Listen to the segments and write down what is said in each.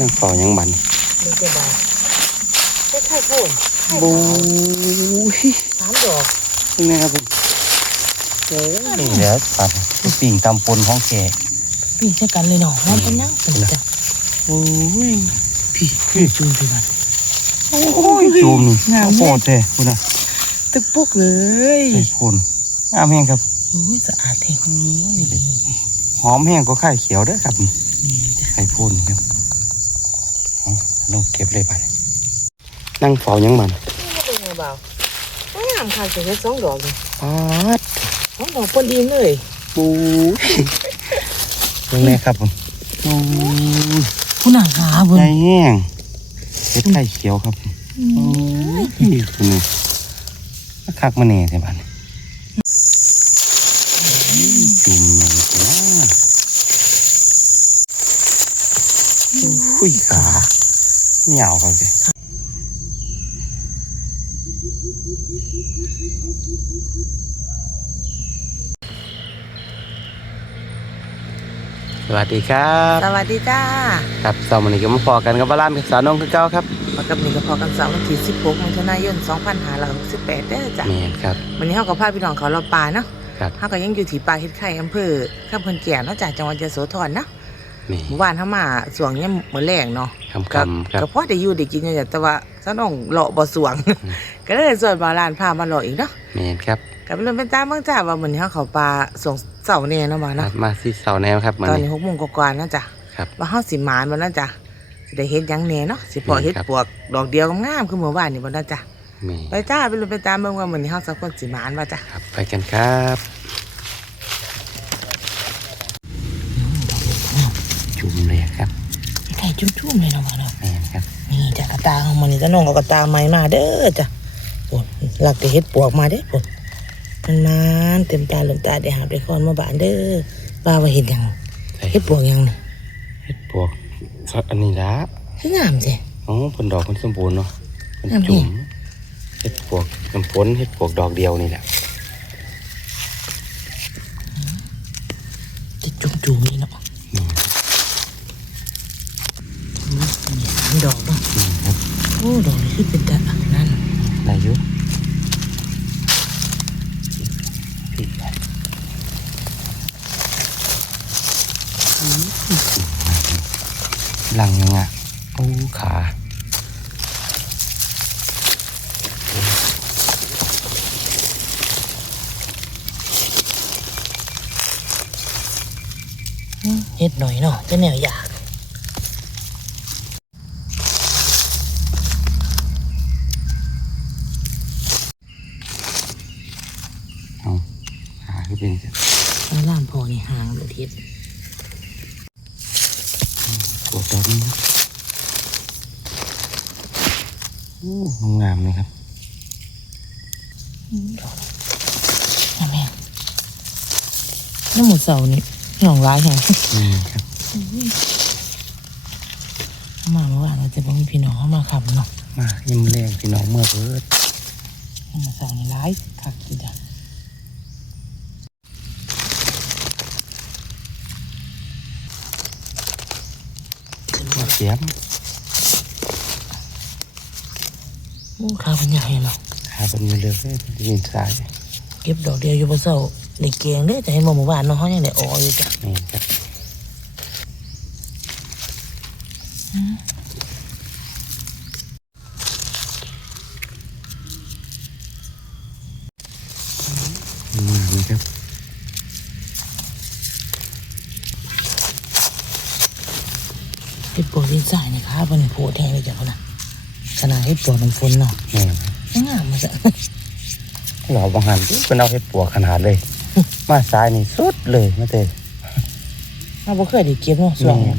ยังเฝ้ายังบันมึงจะได้ไม่ใช่พูนบูยสามดอกนี่นะครับผมโอ้ยเดี๋ยวปัดปิ่งตำปนของแกพี่ใช่กันเลยเนาะมันเป็นยังเป็นจ้ะโอ้ยพี่พี่จูนพี่มันโอ้ยจูมนี่งามโคตรเลยคุณน่ะตึกปุกเลยใส่พ่นงามแห้งครับโอ้ยสะอาดแท้หอมแห้งก็ไข่เขียวเด้อครับนี่ไข่พ่นครับ เอาลองเก็บเลยไปนั่งเฝ้ายังมันนี่เป็นไงบ่าวไม่งามค่ะเสียสองดอกเลยปัดสองดอกพอดีเลยบูตรงนี้ครับผมโอ้ยผู้หนังขาบุใหญ่แห้งเห็ดไข่เขียวครับโอ้ยคุณนี่คักมาเนี่ยใช่บ้านจุ่มอย่างนี้นะอุ้ยขา เหนียวครับสิสวัสดีครับสวัสดีจ้าครับสวัสดีก็มาพอกันกับบ้านกับสาวน้องคือเก้าครับมากับนี่ก็พอกันเสาร์วันที่16มิถุนายน2568เด้อจ้ะเมนครับวันนี้เฮากับพาพี่น้องเขาเราป่าเนาะครับเฮาก็ยังอยู่ที่ป่าเฮ็ดไข่อำเภอข้ามเพิ่นแก่เนาะจากจังหวัดยโสธรเนาะเม นเมื่อวานเฮามาสวงยามมื้อแรงเนาะคำก็คำครับก็พอได้อยู่ได้กินอยู่จ้ะแต่ว่าซะน้องเลาะบ่สวงก็เลยส่วนบาลานพามาเลาะอีกเนาะเมนครับก็เป็นเรื่องเป็นตามเบิ่งจ้าว่ามื้อนี้เฮาเข้าป่าสวงเสาร์แน่เนาะมาครัเนาะบมาที่เสาแนวครับมันตอนนี้นี้6โมงกว่าๆเนาะจ้ะครับว่าเฮาสิหมานบ่เนาะจ้ะสิได้เฮ็ดหยังแหน่เนาะสิเพาะเฮ็ดครับ ปวกดอกเดียวงามๆคือเมื่อวานนี่บ่เนาะจ้ะเมนไปจ้าไปรู้ไปตามเบิ่งว่ามื้อนี้เฮาสักคนสิหมานบ่จ้ะครับไปกันครับ จุ่มเลยครับไข่จุ่มๆเลยเนาะมาเนาะเมนครับนี่จ้ะกระตาของมันนี่จ้ะน้องเอากระตาใหม่มาเด้อจ้ะปุ่นหลักแต่เฮ็ดปวกมาเด้อปุ่นมันนานเต็มตาเต็มตาได้หาไปคอนมาบ้านเด้อป้าว่าเฮ็ดหยังใส่เฮ็ดปวกหยังนี่เห็ดปวกอันนี้ละคืองามสิอ๋อผลดอกมันสมบูรณ์เนาะมันอันนี้จุ่มเห็ดปวกน้ำฝนเห็ดปวกดอกเดียวนี่แหละจะจุ่มๆนี่เนาะ นี่ นี่สามดอกเนาะ นี่ครับ โอ้ดอกนี่คือเป็นตานั่น ได้อยุผิดไปหลังยังอะโอ้ขา เฮ็ดหน่อยเนาะจะแนวอยากเอาขาคือเป็นจังเอาล้านพอนี่ห่างเลยทิศปวดดอกนี้นะโอ้งามเลยครับดอกนะแม่น้ำหมูเสานี่ หนองร้ายแห่งนี่ครับเข้ามาเมื่อวานเราจะบอกมีพี่น้องเข้ามาขับเนาะมายิ้มแรงพี่น้องเมื่อเพิดน้ำหมูเสานี่ร้ายคักทีเดียวมาเสียมโอ้ข้าวเป็นใหญ่เนาะหาเป็นมือเลือกเลยยินสาย เก็บดอกเดียวอยู่บนเสา ในเกียงเด้อจะให้บอกเมื่อวานเนาะเขายังได้อออยู่จ้ะนี่ครับงามเลยครับเฮ็ดปวดดินสายนี่ค่ะเป็นโพดแห้งเลยจ้ะเขานะขนาดเฮ็ดปวดน้ำฝนเนาะนี่ยังงามมาจ้ะหล่อบางหันเป็นเอาเห็ดปวกขนาดเลย มาซ้ายนี่สุดเลยมาเตยเราบ่เคยได้เก็บเนาะส่วงแม่น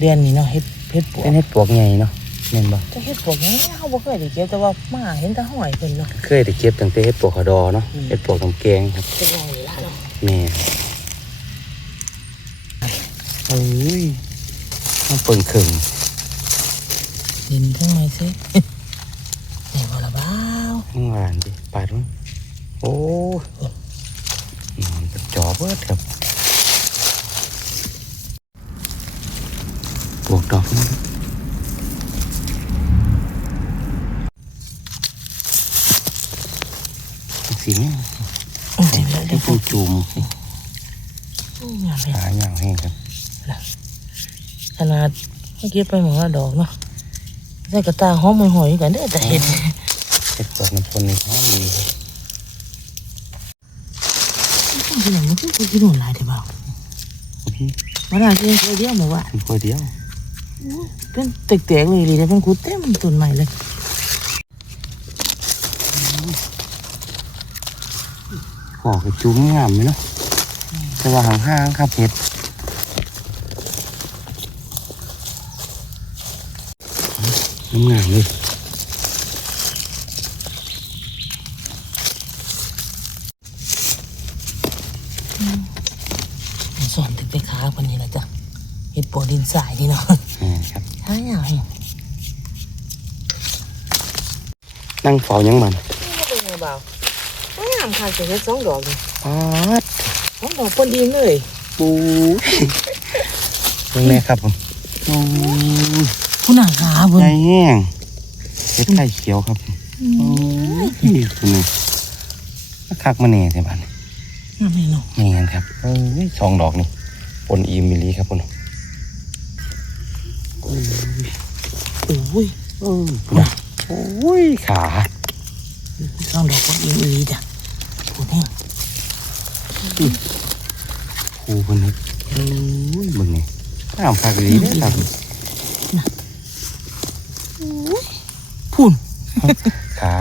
เดือนนี้เนาะเฮ็ดเฮ็ดปวเป็ดนเห็ดปวกใหญ่เนาะเน่นบ่จะเฮ็ดปวดยังไงเขาบ่เคยได้เก็บแต่ว่ามาเห็นแต่ห้อยเพิ่นเนาะเคยได้เก็บตั้งแต่เห็ดปวกขาวดอเนาะอืมเห็ดปวกน้ำแกงครับเป็นไงล่ะเนาะแม่เอ้ยมันเปิ่งขึงเห็นทั้งไม้ซินี่บ่ละบ้าวข้างหวานดิปาดมั้งโอ้ เบิดครับปวกดอกนี้สีนี่อืมเดี๋ยวเดี๋ที่ยวปูจุ่มอืมงามเลยหาอย่างให้ครับขนาดเมื่อกี้ไปหมองละดอกเนาะใส่กระตาหอมหอยๆกันเด้อแต่เห็ดเห็ดเปิดน้ำพนนี่หอมดี ที่ไหนมันคือที่นู่นหลายเด้อเปล่าพี่มาได้เพียงตัวเดียวหมาว่าเป็นตัวเดียวเป็นแตกๆเลยเลยเป็นกูเต้มันต้นใหม่เลยขอกระจุ้มงามไหมเนาะแต่ว่าห่างๆครับเห็ดน้ำงามเลย สอนถึงไปขาคนนี้นะจ๊ะเห็ดปวดดินสายนี่เนาะ นี่ครับ หายาวเห็น นั่งเฝ้ายังมันเป็นไงเบาหายามค่ะจะเห็ดสองดอกเลยปาดสองดอกปนดีเลยปูตรงนี้ครับผมโอ้ยผู้หนังขาเบิ่งใจแห้งเห็ดไข่เขียวครับโอ้ยคุณนี่คักมาเนี่ยใช่บ้านงามเลยเนาะแม่นครับเอ้ยสองดอกนี่ปนอีมิลีครับผมโอ้ยโอ้ยเออนะ โอ้ยขาสองดอกปนดีอีจ้ะพูดแห้งครูคนนี้โอ้ยมึงนี่น้ำคักดีเด้อครับพูนขา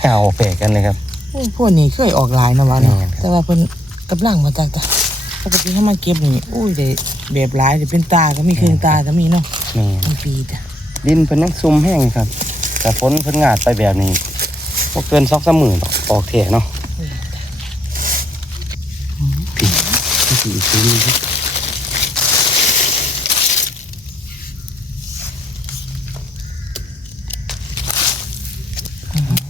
เอาแปลกกันเลยครับโอ้ยพวกนี้เคยออกหลายนะวะเนาะแม่นครับแต่ว่าเพิ่นกำลังมาจากจ้ะปกติถ้ามาเก็บนี่โอ้ยได้แบบหลายได้เป็นตาก็มีครึ่งตาก็มีเนาะแม่นเป็นปีจ้ะดินเพิ่นยังซุ่มแห้งครับ แต่ฝนเพิ่นงาดไปแบบนี้บ่เกินสองสมื่นอออกเถะเนาะพี่พี่อีกทีนึงครับ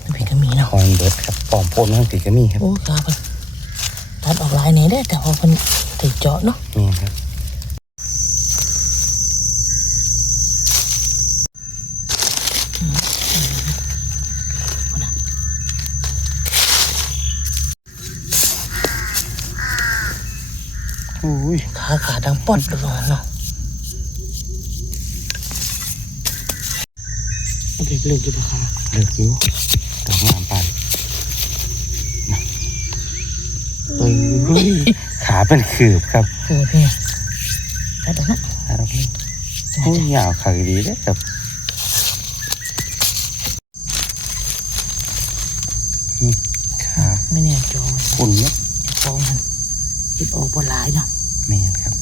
เป็นปีก็มีนะคอนเบิร์ดครับปอมโพนทั้งปีก็มีครับ โอ้ยขาเพิ่นตัดออกลายแหนได้แต่ว่าเพิ่นติดเจาะเนาะมีครับ โอ้ย ขาขาดังปอดเลยเนาะเล็กๆอยู่ปะคะเลิกอยู่ดอกงามปานนะเอ้ยขาเป็นขืบครับโอ้ยเนี่ยตัดออกเนาะครับโอ้ยยาวขาดีเลยครับนี่ขา ไม่เนี่ยจอมัน อุ่นเนาะ จะฟ้องมันติดออกบ่หลายเนาะ แมนครับ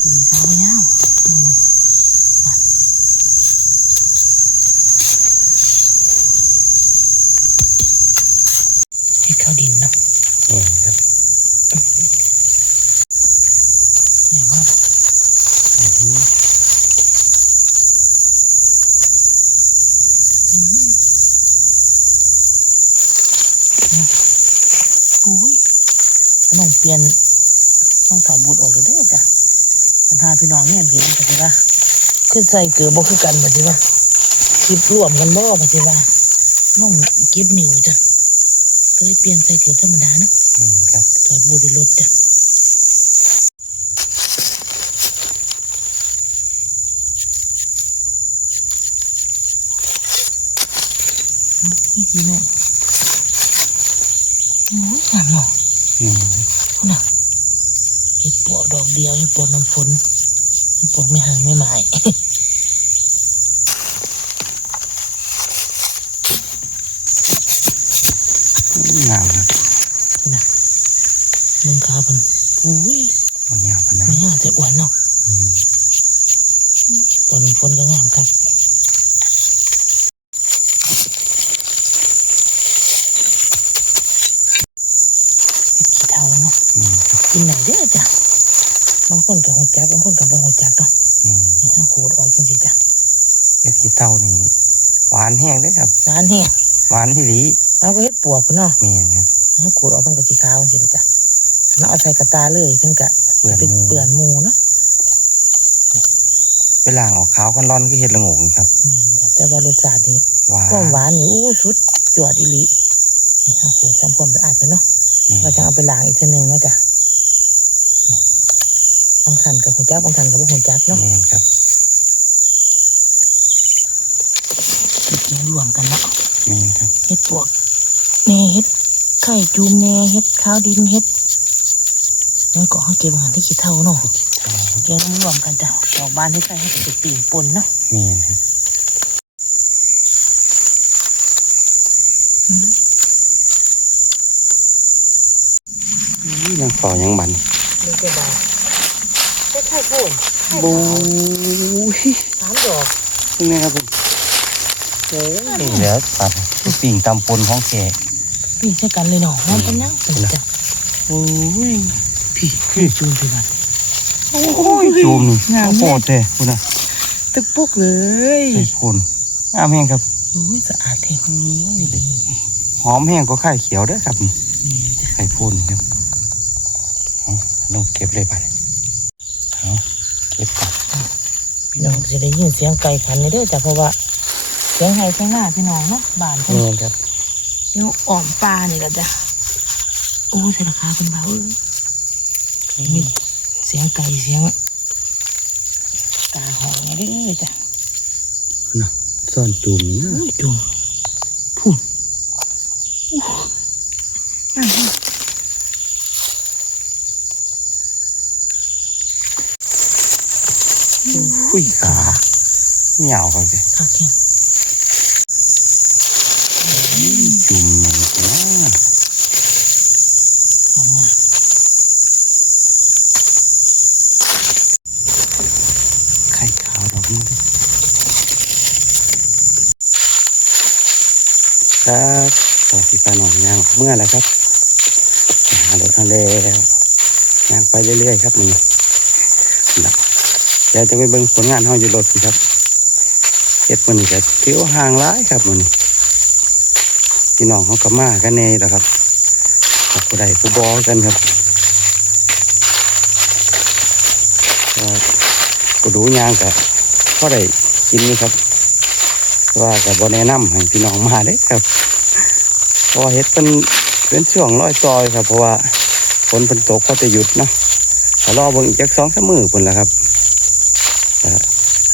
ตัวนี้ขาบ่ยาวแม่นบ่ให้เข้าดินเนาะ แมนครับ แม่นบ่ อื้อหือโอ้ยถ้าน้องเปลี่ยนน้องสาวบูดออกเลยเด้อจ้ะปัญหาพี่น้องเนี่ยเห็นปฏิว่าคือใส่เกลือบ่คือกันปฏิว่าคลิปร่วมกันบ่ปฏิว่าน้องเก็บนิ้วจ้ะก็เลยเปลี่ยนใส่เกลือธรรมดาเนาะแมนครับถอดบูดในรถจ้ะ นี่กี่แม่โอ้ยงามเนาะแมนคุณน่ะเห็ดปวกดอกเดียวเห็ดปวกน้ำฝนเห็ดปวกไม่ห่างไม่หมาย งามครับ คุณน่ะมึงขาเพันอุ้ย วันยาวปานนั้น ไม่ห่างแต่อ้วนเนาะ อืม ตอนฝนก็งามครับเห็ดขี้เทาเนาะ แม่นครับ กินไหนเด้อจ้ะบางคนกับหูจักบางคนกับบ่หูจักเนาะแม่นนี่เขาขูดออกจังสิจ้ะเฮ็ดขี้เต่านี่หวานแห้งเด้อครับร้านแห้งหวานที่หลีเราก็เฮ็ดปวกพุ่นเนาะแม่นครับ นี่เขาขูดออกเพิ่นก็สีขาวจังสิละจ้ะอันนั้นเอาใส่กระตาเลยเพิ่นก็เปื่อนเป็นหมู เปื่อนหมูเนาะไปล้างออกขาวกันร้อนก็เฮ็ดละโงงครับนี่จ้ะแต่ว่ารสชาตินี่หวานความหวานนี่อู้สุดจวดอีหลีนี่เขาขูดทำความสะอาดไปเนาะ แม่นเราจะเอาไปล้างอีกเทีนึงนะจ๊ะนี่ บางสันกับหูจักบางสันกับบ่หูจักเนาะแม่นครับคิดเนี้รวมกันเนาะแม่นครับเฮ็ดปวกแหน่เฮ็ดไข่จูมแหน่เฮ็ดข้าวดินเฮ็ดนั่นก็เขาเก็บอาหารที่ขี้เท่าเนาะเฮ็ดขี้เต่าครับแกงรวมกันจ้ะดอกบานที่ใส่ให้เป็นปีนปนเนาะแม่นครับนี่ยังฝ่อยังบันนี่ก็ได้ใช่ไข่โพนไข่บูขาวสามดอกนี่นะครับผมโอ้ยเดี๋ยวตัดสิ่งตำปนของแกปีนใช่กันเลยเนาะมันเป็นยังสนจ้ะโอ้ยพี่พี่จูนไปบ้านโอ้ยจูมนี่งามโคตรเลยคุณน่ะตึกปุกเลยใส่พนงามแห้งครับโอ้ยสะอาดแท้นี่ดีหอมแห้งก็ไข่เขียวเด้อครับนี่นี่จ้ะไข่พ่นครับเอาลงเก็บเลยไปเอาเก็บก่อน พี่น้อง จะได้ยินเสียงไก่ขันนี่เด้อจ้ะเพราะว่าเสียงไห้เสียงหน้าพี่น้องเนาะบ้านเพิ่นนี่ครับอยู่อ่อมปลานี่ก็จ้ะโอ้เสียราคาเป็นเบาเอ้ยมีเสียงไก่เสียงกาหองนี่เด้อจ้ะคุณน่ะซ่อนจูมนี่นะโอ้ยจุ่มพูน อู้งามมากอุ้ยขาเหนียวครับสิคักแข็งจุ่มหนึ่งนะหอมงามไข่ขาวดอกนี้ครับครับต่อสีฟ้าหนองย่างเมื่อแล้วครับหารถทางแล้วย่างไปเรื่อยๆ ครับนี่นะเดี๋ยวจะไปเบิ่งผลงานเฮาอยู่รถครับเฮ็ดมันนี่ก็ถือว่าห่างหลายครับมันพี่น้องเขาก็มากันแน่แล้วครับผู้ใดผู้บอกันครับก็ดูยางกับก็ได้กินนี่ครับ ว่ากับบแนะนำให้พี่น้องมาเด้ครับพราะว่าเฮ็ดเป็นเป็นช่วงร้อยซอยครับ เพราะว่าฝนเป็นตกก็จะหยุดเนาะรอเบิ่งอีกจักสองสามมือพุ่นละครับ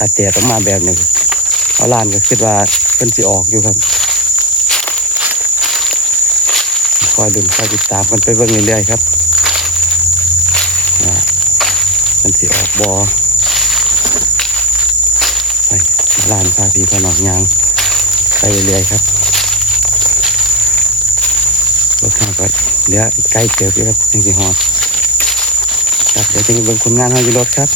ถ้าแตกออกมาแบบนี้เอาลานก็คิดว่าเพิ่นสิออกอยู่ครับคอยดุนคอยติดตามกันไปเบิ่งเรื่อยๆครับว่าเพิ่นสิออกบอไปลานพาพีพาน้องยางไปเรื่อยๆครับรถข้างก็เหลืออีกใกล้เติบอยู่ครับถึงสิฮอดครับเดี๋ยวจะไปเบิ่งคนงานเฮาอยู่รถครับ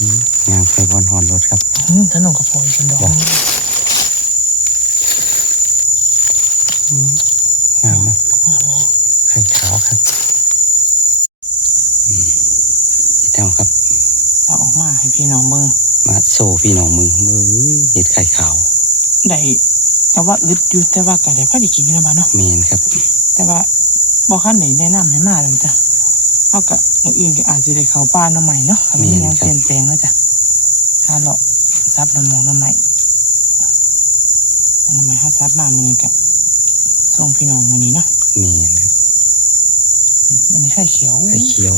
อืมยาง ไปบอนหอนรถครับอืมถนนกระโปรงเป็นดอกจ้ะงามนะไข่ขาวครับอืมอีเท่าครับเอาออกมาให้พี่น้องเบิ่งมาโซพี่น้องมึงมือเห็ดไข่ขาวได้แต่ว่าอึดอยู่แต่ว่าก็ได้พอดีกินอยู่แล้วมาเนาะเมนครับ แต่ว่าบ่คันไหนแนะนำให้มาเลยจ้ะเอากะมื้ออื่นก็อาจสิได้เข้าป่าหน้ำใหม่เนาะถ้ามีหยังเปลี่ยนแปลงแล้วจ้ะ หาเลาะซับน้ำหมอกน้ำใหม่อันน้ำใหม่หาซับมามื้อนี้ก็ส่งพี่น้องมื้อนี้เนาะเมนครับอืมอันนี้ไข่เขียวไข่เขียว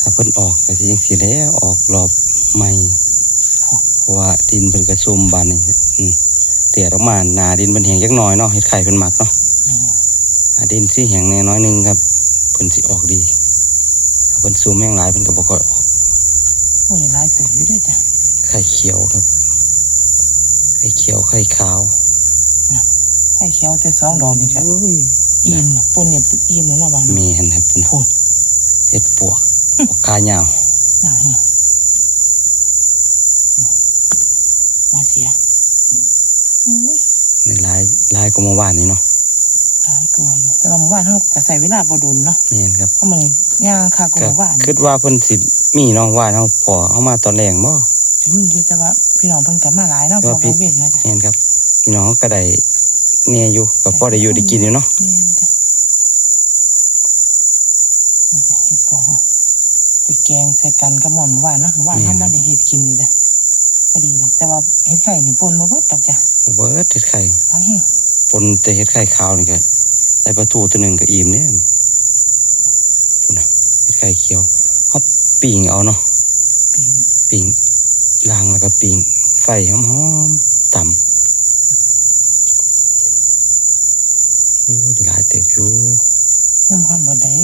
ถ้าเพิ่นออกก็สิยังสิแล้วออกรอบใหม่เพราะว่าดินเพิ่นกระซุ่มบานนี่อืมเตี่ยออกมาหนาดินเพิ่นแห้งจักหน่อยเนาะเห็ดไข่เพิ่นหมักเนาะนี่หาดินสิแห้งแน่น้อยหนึงครับเพิ่นสิออกดีถ้าเพิ่นซุ่มแห้งหลายเพิ่นก็บ่ค่อยออก โอ้ยหลายเติบอยู่เด้วยจ้ะไข่เขียวครับ ไข่เขียวไข่ขาวไข่เขียวแต่สองดอกนี่ก็โอ้ยอิ่มน่ะปนเนี่ยอิ่มแล้วเนาะบางเมนครับพุ่นพูดเห็ดปวกปวกคายาวออย่างนี้มาเสียอุ้ยในลายลายก็เมื่อวานนี่เนาะ หลายกลัวอยู่ แต่ว่าเมื่อวานเขาก็ใส่เวลาบ่โดนเนาะแม่นครับเพราะมันย่างคากว่าก็เมื่อวานคิดว่าเพิ่นสิมีเนาะว่านเฮาพอเฮามาตอนแรกบ่จะมีอยู่แต่ว่าพี่น้องเพิ่นกลับมาหลายเนาะพอว่าพี่เขาเว้นมาจ้ะแม่นครับ พี่น้องก็ได้แน่อยู่ก็พอได้อยู่ได้กินอยู่เนาะแม่นจ้ะนี่จ้ะเห็ดปวกเอาไปแกงใส่กันกับหมอนเมื่อวานเนาะเมื่อวานทำมาได้เห็ดกินเลยจ้ะพอดีเลยแต่ว่าเห็ดไข่นี่ปนมาเบิดดอกจ้ะบ่เบิดเฮ็ดไข่หลายแห้ง ปนแต่เฮ็ดไข่ขาวนี่ก็ ใส่ปลาทูตัวหนึงก็อิ่มเด้ปุ่นน่ะเฮ็ดไข่เขียวเฮาปิ้งเอาเนาะปีนปิ้งล้างแล้วก็ปิ้งไฟหอมๆต่ำโอ้ได้หลายเติบอยู่น้ำพันบ่ได้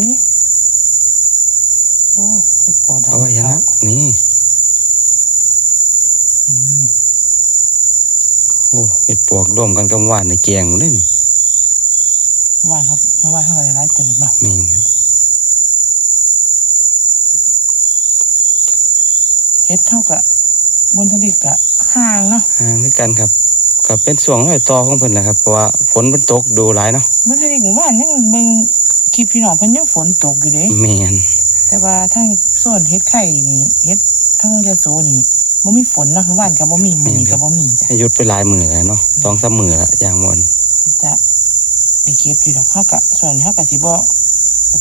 โอ้เห็ดปวกดำเอาไว้ยังนะนี่อืมโอ้เห็ดปวกร่วมกันกับหวานในแกงหมดเลยนี่เมื่อวานครับเมื่อวานเขาก็ได้หลายเติบเนาะแม่นครับเฮ็ดเท่ากับบนทะเลกะห่างเนาะห่างคือกันครับก็เป็นส่วงรอยต่อของเพิ่นแหละครับเพราะว่าฝนมันตกดูหลายเนาะบนทะเลหมู่บ้านยังเบิ่งคลิปพี่น้องเพิ่นยังฝนตกอยู่เด้แม่นแต่ว่าทั้งโซนเฮ็ดไข่นี่เฮ็ดทั้งยะโสนี่บ่มีฝนเนาะหมู่บ้านก็บ่มีมื้อนี้ก็บ่มีจ้ะให้หยุดไปหลายมื้อแล้วเนาะสองสามมื้อแล้วอย่างมวนจะ ได้เก็บอยู่ดอกเฮาก็ส่วนเฮาก็สิบ่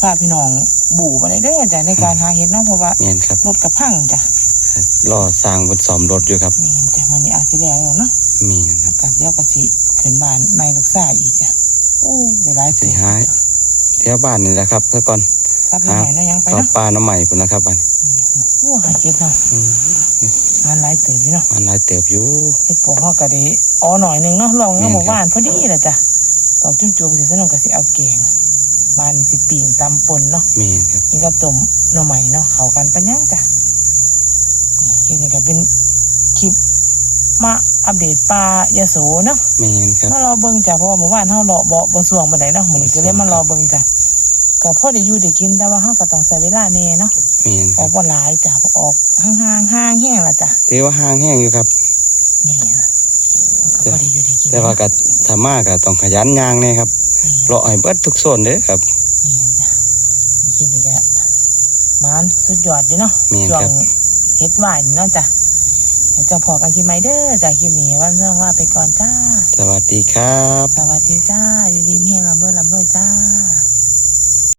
พาพี่น้องบู่ไปได้เด้อจ้ะในการหาเฮ็ดเนาะเพราะว่าแม่นครับรถก็พังจ้ะรอสร้างบนซ่อมรถอยู่ครับแม่นจ้ะมื้อนี้อาจสิแล้วเนาะแม่นครับก็เดี๋ยวก็สิขึ้นบ้านใหม่ลูกชายอีกจ้ะโอ้ได้หลายสิเติบหายแถวบ้านนี่แหละครับเพื่อก่อนถ้าพี่ใหม่เนาะยังไปต่อเนาะปลาน้ำใหม่พุ่นนะครับบัดนี้โอ้หาเฮ็ดเนาะอืมงานหลายเติบอยู่เนาะมันหลายเติบอยู่เฮ็ดปวกเฮาก็ได้อ๋อหน่อยหนึงเนาะลองแม่เนาะนหครับมู่บ้านพอดีแหละจ้ะด อกจุ่มๆสิสนองก็สิเอาแกงบ้านนี่สิปิ่งตำปนเนาะแม่นครับนี่ก็ต้มหน่อใหม่เนาะเข้ากันปะยังจ้ะนี่คลิปนี้ก็เป็นคลิปมาอัปเดตปลายะโสเนาะแม่นครับ มารอเบิ่งจ้ะเพราะว่าหมู่บ้านเฮาเลาะบ่บ่สวงปานใดเนาะมื้อนี้ก็เลยมารอเบิ่งจ้ะก็พอได้อยู่ได้กินแต่ว่าเฮาก็ต้องใช้เวลาแน่เนาะแม่นอคอรักบบ่หลายจ้ะออกห่างๆห่างแห้งล่ะจ้ะถือว่าห่างแห้งอยู่ครับ แม่นะก็พอได้อยู่ได้กิน แต่ว่าก็ถ้ามาก็ต้องขยันย่างแน่ครับแม่เลาะให้เบิดทุกโซนเด้อครับแม่นจ้ะนี่คิดนี่ก็มันสุดยอดอยู่เนาะแม่นช่วครังบเฮ็ดหวานนี่เนาะจ้ะให้เจ้าพอกันคลิปใหม่เด้อจ้ะคลิปนี้วันเรื่องว่าไปก่อนจ้า สวัสดีครับ สวัสดีจ้า อยู่ดีมีแห้งลำเบอร์ลำเบอร์จ้า